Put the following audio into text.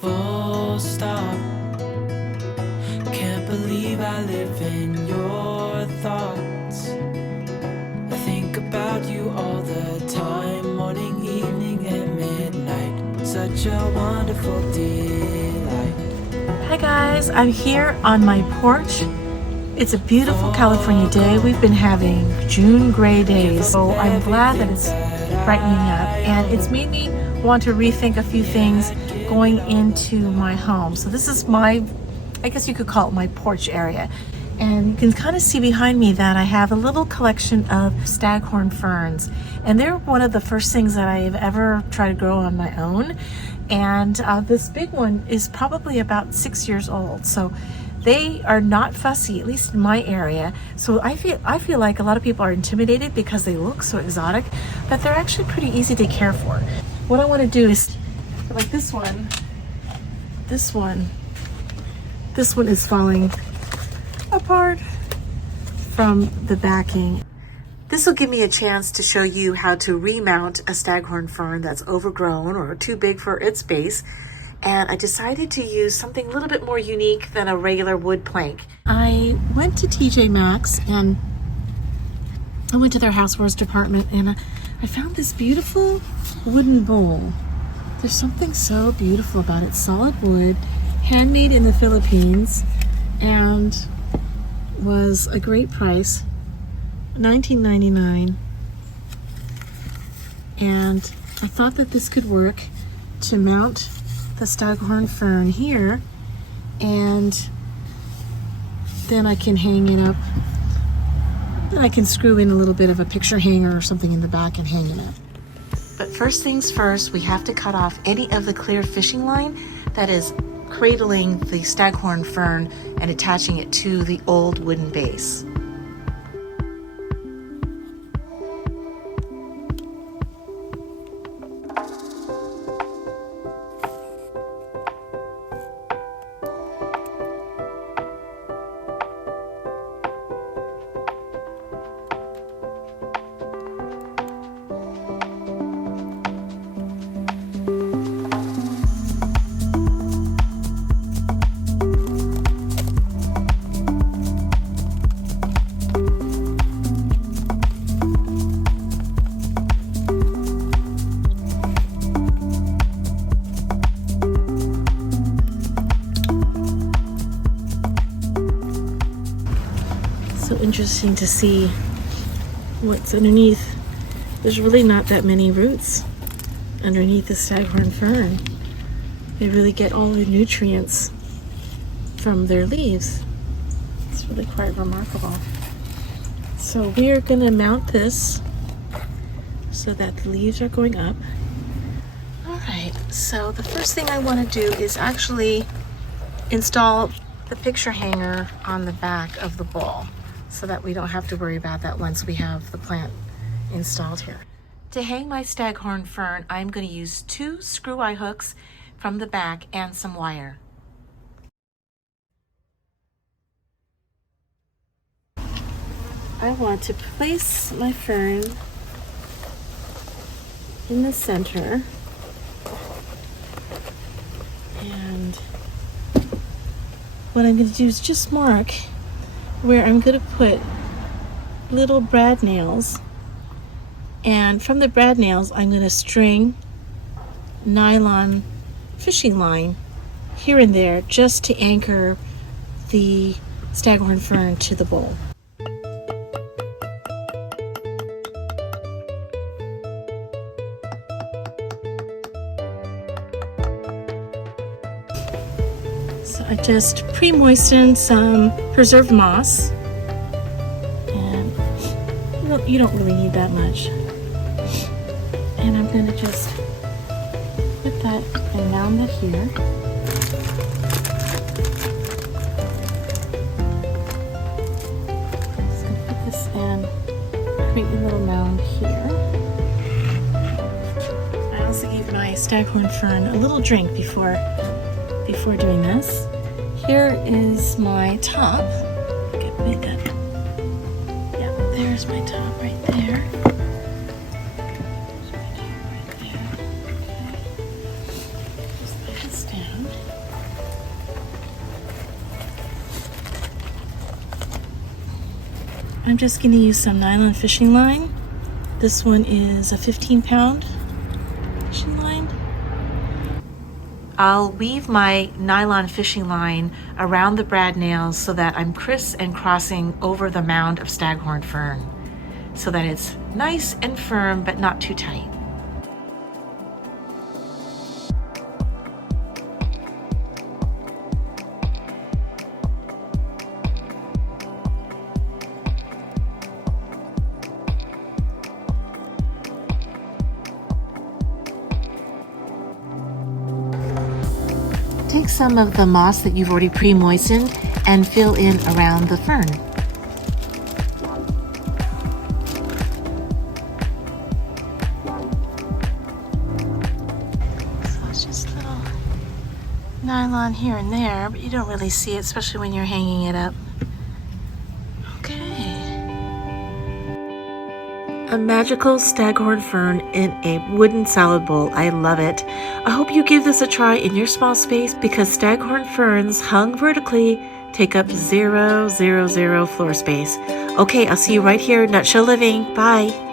Full stop. Can't believe I live in your thoughts. I think about you all the time, morning, evening, and midnight. Such a wonderful delight. Hi guys, I'm here on my porch. It's a beautiful California day. We've been having June gray days, so I'm glad that it's brightening up, and it's made me want to rethink a few things going into my home. So this is my, I guess you could call it my porch area. And you can kind of see behind me that I have a little collection of Staghorn ferns. And they're one of the first things that I've ever tried to grow on my own. And this big one is probably about 6 years old. So they are not fussy, at least in my area. So I feel like a lot of people are intimidated because they look so exotic, but they're actually pretty easy to care for. What I want to do is, like this one is falling apart from the backing. This will give me a chance to show you how to remount a staghorn fern that's overgrown or too big for its base. And I decided to use something a little bit more unique than a regular wood plank. I went to TJ Maxx and I went to their housewares department and I found this beautiful wooden bowl. There's something so beautiful about it. Solid wood, handmade in the Philippines, and was a great price, $19.99. And I thought that this could work to mount the staghorn fern here, and then I can hang it up. Then I can screw in a little bit of a picture hanger or something in the back and hang it up. But first things first, we have to cut off any of the clear fishing line that is cradling the staghorn fern and attaching it to the old wooden base. So interesting to see what's underneath. There's really not that many roots underneath the staghorn fern. They really get all the nutrients from their leaves. It's really quite remarkable. So we are going to mount this so that the leaves are going up. Alright, so the first thing I want to do is actually install the picture hanger on the back of the bowl, so that we don't have to worry about that once we have the plant installed here. To hang my staghorn fern, I'm going to use 2 screw-eye hooks from the back and some wire. I want to place my fern in the center, and what I'm going to do is just mark where I'm going to put little brad nails, and from the brad nails I'm going to string nylon fishing line here and there just to anchor the staghorn fern to the bowl. So I just pre-moistened some preserved moss, and you don't really need that much. And I'm going to just put that and mound it here. Just going to put this and create a little mound here. I also gave my staghorn fern a little drink before doing this. Here is my top. Make that. Yeah, there's my top right there. There's my top right there. Okay. Just lay this down. around. I'm just going to use some nylon fishing line. This one is a 15-pound fishing line. I'll weave my nylon fishing line around the brad nails so that I'm criss and crossing over the mound of staghorn fern so that it's nice and firm but not too tight. Take some of the moss that you've already pre-moistened and fill in around the fern. So it's just a little nylon here and there, but you don't really see it, especially when you're hanging it up. A magical staghorn fern in a wooden salad bowl. I love it. I hope you give this a try in your small space because staghorn ferns hung vertically take up 0, 0, 0 floor space. Okay, I'll see you right here, Nutshell Living. Bye.